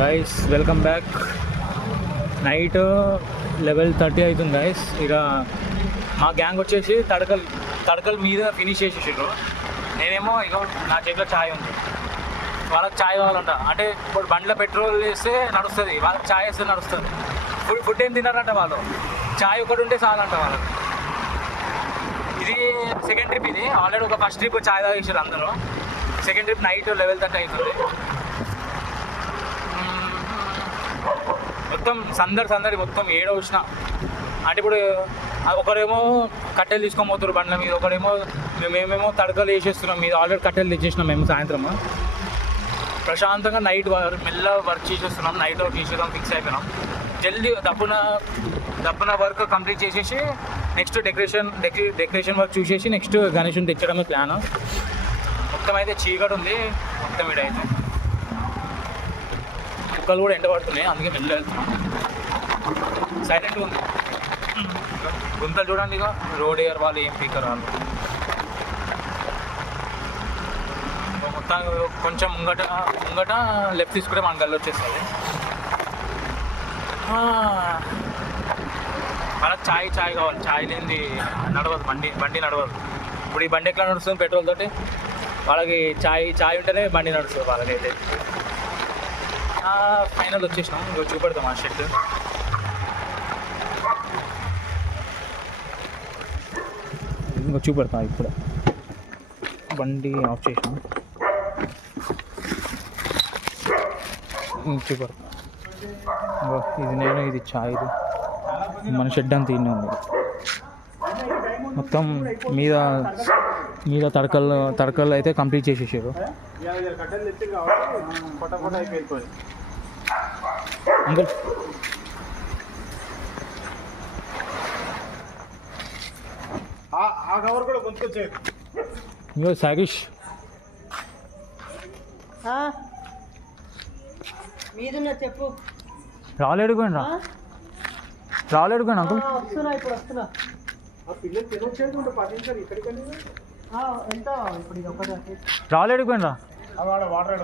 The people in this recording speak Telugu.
Guys welcome back. నైట్ 11:30 అవుతుంది గైస్. ఇక మా గ్యాంగ్ వచ్చేసి తడకల్ మీద ఫినిష్ చేసేసారు. నేనేమో ఇక నా చేతిలో ఛాయ్ ఉంది, వాళ్ళకి ఛాయ్ కావాలంట. అంటే ఇప్పుడు బండ్లో పెట్రోల్ వేస్తే నడుస్తుంది, వాళ్ళకి ఛాయ్ వేస్తే నడుస్తుంది. ఫుడ్ ఏం తిన్నారంట వాళ్ళు, ఛాయ్ ఒకటి ఉంటే చాలంట వాళ్ళకి. ఇది సెకండ్ ట్రిప్. ఇది ఆల్రెడీ ఒక ఫస్ట్ ట్రిప్ ఛాయ్ తాగేసారు అందరూ. సెకండ్ ట్రిప్ నైట్ 11:30 అవుతుంది. మొత్తం సందడి మొత్తం ఏడో వచ్చిన. అంటే ఇప్పుడు ఒకరేమో కట్టెలు తీసుకొని పోతారు బండ్ల మీద, ఒకరేమో మేమేమో తడకలు వేసేస్తున్నాం మీద. ఆల్రెడీ కట్టెలు తెచ్చేసినాం మేము సాయంత్రం. ప్రశాంతంగా నైట్ మెల్ల వర్క్ చేసేస్తున్నాం. నైట్ వర్క్ చేసేద్దాం ఫిక్స్ అయిపోయినాం. జల్దీ దప్పున వర్క్ కంప్లీట్ చేసేసి నెక్స్ట్ డెకరేషన్ వర్క్ చూసేసి నెక్స్ట్ గణేషుని తెచ్చడమే ప్లాన్. మొత్తం అయితే చీకటి ఉంది మొత్తం. వీడైతే కుక్కలు కూడా ఎండ పడుతున్నాయి, అందుకే మెల్ల వెళ్తున్నాం. సైలెంట్గా ఉంది. గుంతలు చూడండి, ఇక రోడ్ ఎయిర్ వాళ్ళు ఏం పీకర్ వాళ్ళు. మొత్తం కొంచెం ముంగట లెఫ్ట్ తీసుకుంటే మన గల్లి వచ్చేస్తుంది. మనకు ఛాయ్ కావాలి. ఛాయ్ లేనిది నడవదు, బండి నడవదు. ఇప్పుడు ఈ బండి ఎట్లా నడుస్తుంది పెట్రోల్ తోటి, వాళ్ళకి ఛాయ్ ఉంటేనే బండి నడుస్తుంది వాళ్ళకైతే. ఫైనల్ వచ్చేసినాం. ఇంకో చూపెడతాం ఆ షెడ్. ఇంకో చూపెడతాం. ఇప్పుడు బండి ఆఫ్ చేసినాం, చూపెడతాం. ఇది నేను, ఇది ఛాయ్. ఇది మన షెడ్ అంతా ఇన్ని ఉంది. మొత్తం మీద తడకలు అయితే కంప్లీట్ చేసేసారు. అంకుల్ ఇంకో సాగిష్ చెప్పు. రాలేడుకోండి అంకుల్. రాలేడుకోండి రా. వాటర్